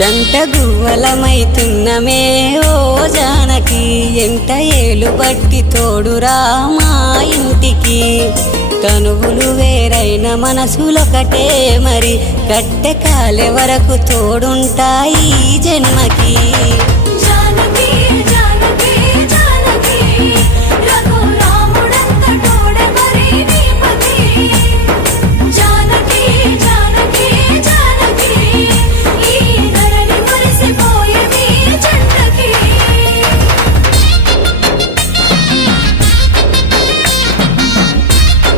జంటగువ్వలమైతున్నమే ఓ జానకి ఎంట ఏలు బట్టి తోడురా మా ఇంటికి తనువులు వేరైన మనసులొకటే మరి కట్టె కాలే వరకు తోడుంటాయి జన్మకి।